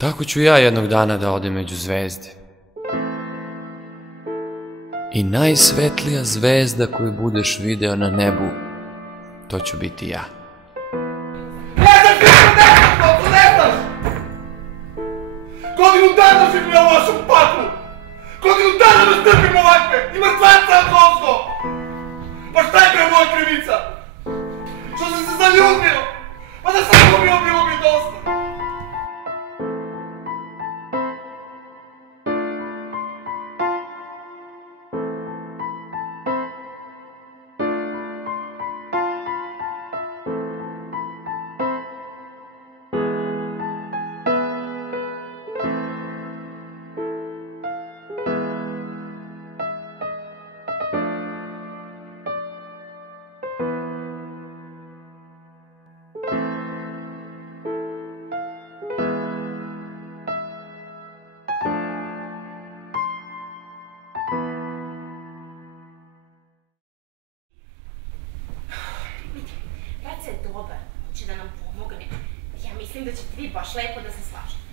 Tako ću ja jednog dana da odem među zvezde. I najsvetlija zvezda koju budeš video na nebu, to ću biti ja. Ne znaš kako ne znaš! Godinu dana živim ja u vašem paklu! Godinu dana vas trpim ovakve! I mrtvaca odnosno! Pa šta je bre moja krivica? Što sam se zaljubio? Pa da sam ljubio bilo bi dosta! Brat se je dobar, hoće da nam pomogne. Ja mislim da ćete vi baš lepo da se slažete.